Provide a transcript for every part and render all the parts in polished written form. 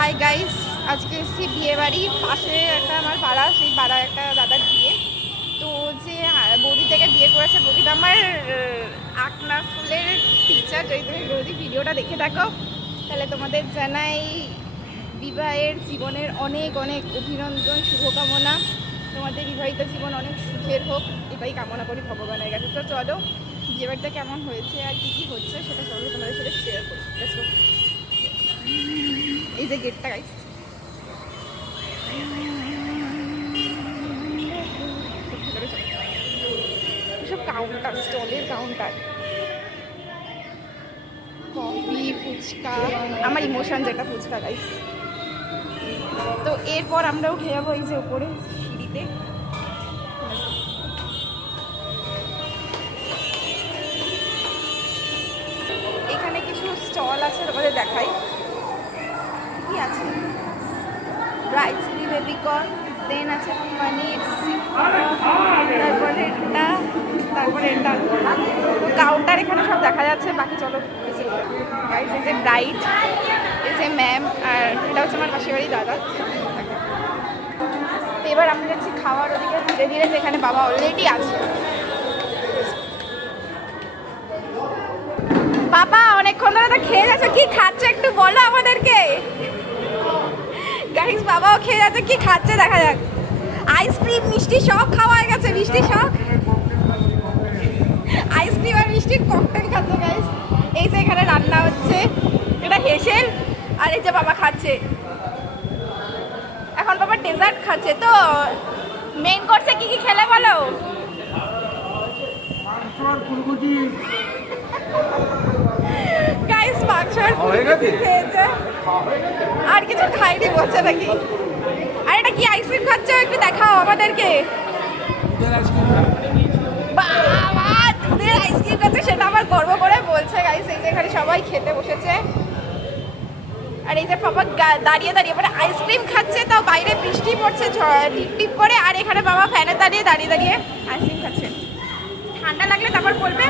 Hi guys, আজকে এসেছি বিয়ে বাড়ি। পাশে একটা আমার পাড়া, সেই পাড়ায় একটা দাদার বিয়ে। তো যে বৌদি থেকে বিয়ে করেছে, বৌদিটা আমার আকনা স্কুলের টিচার। যদি তুমি বৌদি ভিডিওটা দেখে থাকো তাহলে তোমাদের জানাই বিবাহের জীবনের অনেক অনেক অভিনন্দন, শুভকামনা। তোমাদের বিবাহিত জীবন অনেক সুখের হোক, এটাই কামনা করি ভগবানের কাছে। তো চলো বিয়ে বাড়িটা কেমন হয়েছে আর কী কী হচ্ছে সেটা চলো তোমাদের সাথে শেয়ার করি। এই যে গেটটা গাইস, সব কাউন্টার, স্টলের কাউন্টার, কফি, ফুচকা, আমার ইমোশন যেটা ফুচকা গাইস। তো এরপর আমরা উঠে যাবো এই যে উপরে সিঁড়িতে। এখানে কিছু স্টল আছে, তোমাদের দেখাই কি আছে। রাইস বেবিকর্ন, দেন আছে পনির, তারপরে এটা তো কাউন্টার এখানে সব দেখা যাচ্ছে। বাকি চলো গাইস, এই যে ব্রাইড, এই যে ম্যাম, আর এটা হচ্ছে আমার পাশের বাড়ি দাদা। তো এবার আমরা যাচ্ছি খাওয়ার ওদিকে ধীরে ধীরে, যেখানে বাবা অলরেডি আছে। বাবা অনেকক্ষণ ধরে তো খেয়ে যাচ্ছে, কি খাচ্ছে একটু বলো আমাদেরকে গাইস। বাবাও খেয়ে যাচ্ছে, কি খাচ্ছে দেখা যাক। আইসক্রিম মিষ্টি সব খাওয়া হয়ে গেছে, মিষ্টি সব, আইসক্রিম আর মিষ্টির ককটেল খাচ্ছে গাইস। এই যে এখানে রান্না হচ্ছে, এটা হেসেল, আর এই যে বাবা খাচ্ছে। এখন বাবা ডেজার্ট খাচ্ছে। তো মেইন কোর্সে কি কি খেলে বলো। গাইস মাংস আর খেয়েছে, আর কিছু খাইনি বলছে নাকি। আর এটা কি আইসক্রিম খাচ্ছে, একটু দেখাও আমাদেরকে। বাবা দুধের আইসক্রিম খাচ্ছে, সেটা আমার গর্ব করে বলছে গাইস। এই যে এখানে সবাই খেতে বসেছে, আর এই যে বাবা দাঁড়িয়ে দাঁড়িয়ে মানে আইসক্রিম খাচ্ছে। তাও বাইরে বৃষ্টি পড়ছে টিপ টিপ করে, আর এখানে বাবা ফ্যানে দাঁড়িয়ে দাঁড়িয়ে দাঁড়িয়ে আইসক্রিম খাচ্ছে। ঠান্ডা লাগলে তারপর বলবে।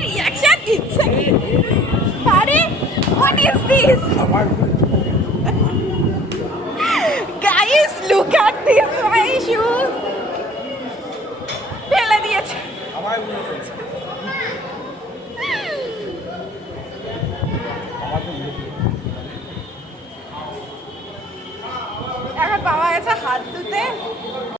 রিঅ্যাকশন দিচ্ছে। আরে what is this guys, look at this my shoes. ফেলে দিয়েছে। এখন বাবা গেছে হাত ধুতে।